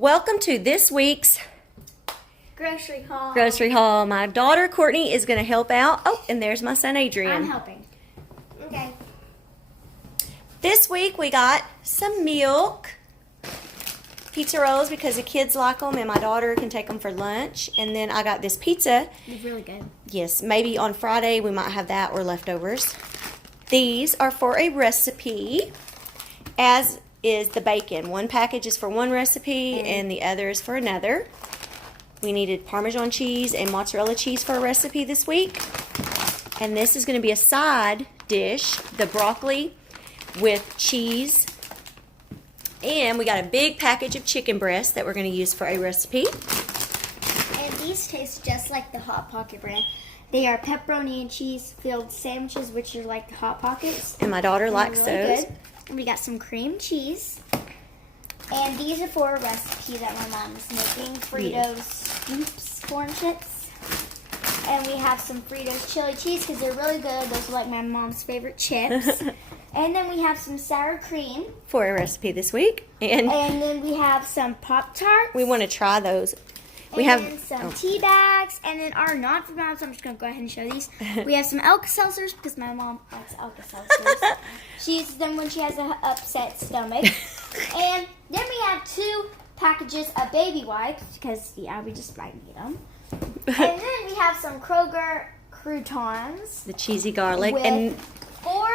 Welcome to this week's grocery haul. My daughter Courtney is going to help out. Oh, and there's my son Adrian. I'm helping. Okay. This week we got some milk, pizza rolls because the kids like them and my daughter can take them for lunch. And then I got this pizza. It's really good. Yes, maybe on Friday we might have that or leftovers. These are for a recipe, as is the bacon. One package is for one recipe and the other is for another. We needed Parmesan cheese and mozzarella cheese for a recipe this week. And this is going to be a side dish, the broccoli with cheese. And we got a big package of chicken breasts that we're going to use for a recipe. And these taste just like the Hot Pocket brand. They are pepperoni and cheese filled sandwiches, which are like the Hot Pockets. And my daughter likes really those. Good. And we got some cream cheese. And these are for a recipe that my mom is making. Fritos Scoops corn chips. And we have some Fritos chili cheese because they're really good. Those are like my mom's favorite chips. And then we have some sour cream. For a recipe this week. And then we have some Pop-Tarts. we want to try those. We and have some tea bags, and then our non-food moms, I'm just going to go ahead and show these. We have some Alka-Seltzers, because my mom likes Alka-Seltzers. She uses them when she has an upset stomach. And then we have 2 packages of baby wipes, because, yeah, we just might need them. And then we have some Kroger croutons. the cheesy garlic. With And 4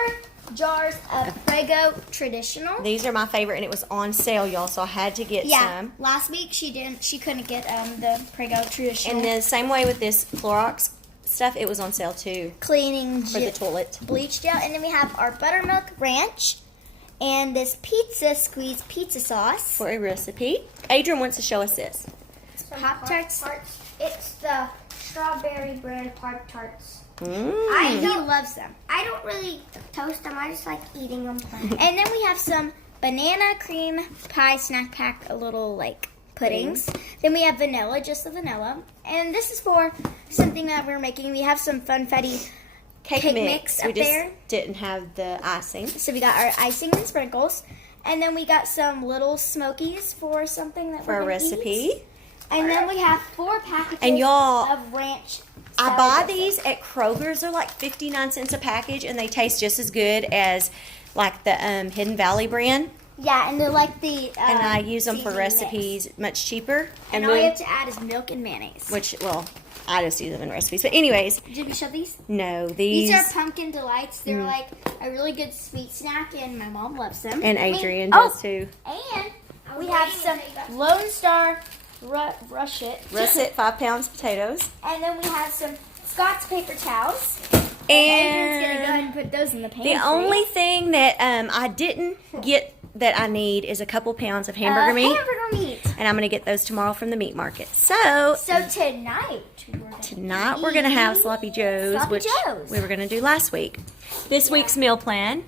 jars of Prego Traditional. these are my favorite, and it was on sale, y'all, so I had to get some. Last week she couldn't get the Prego Traditional. And then same way with this Clorox stuff, it was on sale too Cleaning for the toilet. bleach gel. And then we have our buttermilk ranch and this pizza squeeze pizza sauce. For a recipe. Adrian wants to show us this. Pop-Tarts. It's the strawberry brand Pop-Tarts. He loves them. I don't really toast them. I just like eating them. And then we have some banana cream pie snack pack, little like puddings. Then we have vanilla, just the vanilla. And this is for something that we're making. We have some funfetti cake mix We up just there. didn't have the icing. So we got our icing and sprinkles. And then we got some little smokies for something that For we're a gonna recipe. eat. And then we have 4 packages And y'all, of ranch. I salad buy dressing. these at Kroger's. They're like 59 cents a package, and they taste just as good as like the Hidden Valley brand. Yeah, and they're like the And I use them for seasoning recipes much cheaper. And all you have to add is milk and mayonnaise. Which, well, I just use them in recipes. But anyways, Did we show these? no, These are pumpkin delights. They're like a really good sweet snack, and my mom loves them. And Adrian does too. And we have some Lone Star Russet. Russet 5 pounds potatoes. And then we have some Scott's paper towels. Adrian's going to go ahead and put those in the pantry. The only thing that I didn't get that I need is a couple pounds of hamburger meat. And I'm going to get those tomorrow from the meat market. So tonight we're going to have Sloppy Joes, which we were going to do last week. This week's meal plan.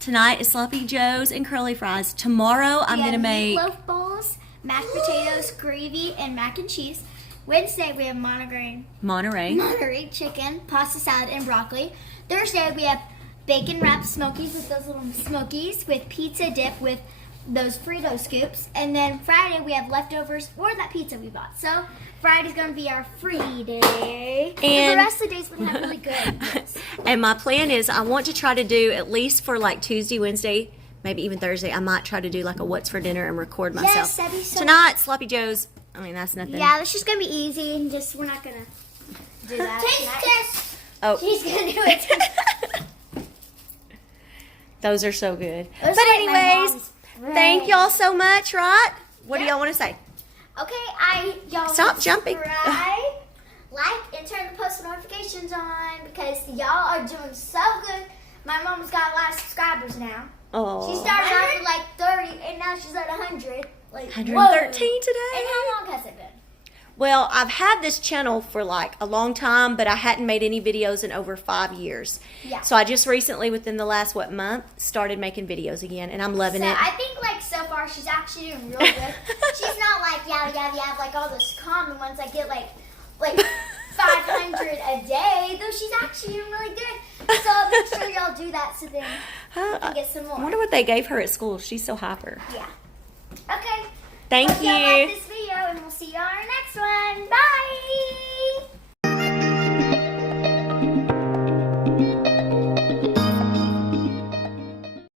Tonight is Sloppy Joes and curly fries. Tomorrow I'm going to make meatloaf balls, mashed potatoes, gravy, and mac and cheese. Wednesday we have Monterey chicken, pasta salad, and broccoli. Thursday we have bacon wrapped smokies with those little smokies with pizza dip with those Frito scoops. And then Friday we have leftovers or that pizza we bought. So Friday's going to be our free day. And the rest of the days we're going to have really good meals. And my plan is I want to try to do at least for like Tuesday, Wednesday, maybe even Thursday, I might try to do like a what's for dinner and record myself. Yes, that'd be so Tonight, Sloppy Joe's. I mean, that's nothing. Yeah, it's just going to be easy and just we're not going to do that. Taste test. Oh. She's going to do it. Those are so good. Those But are like my anyways, mom's thank y'all so much, right? What do y'all want to say? Okay, y'all Stop jumping. Subscribe, like, and turn the post notifications on because y'all are doing so good. My mom's got a lot of subscribers now. Oh. She started out with like 30, and now she's at 100. Like 113 today. And how long has it been? Well, I've had this channel for like a long time, but I hadn't made any videos in over 5 years. Yeah. So I just recently, within the last, month, started making videos again, and I'm loving it. I think like so far she's actually doing real good. She's not like like all those common ones that get like 500 a day, though she's actually doing really good. So make sure y'all do that so then we can get some more. I wonder what they gave her at school. She's so hyper. Yeah. Okay. Thank Hope you. y'all like this video, and we'll see you on our next one. Bye.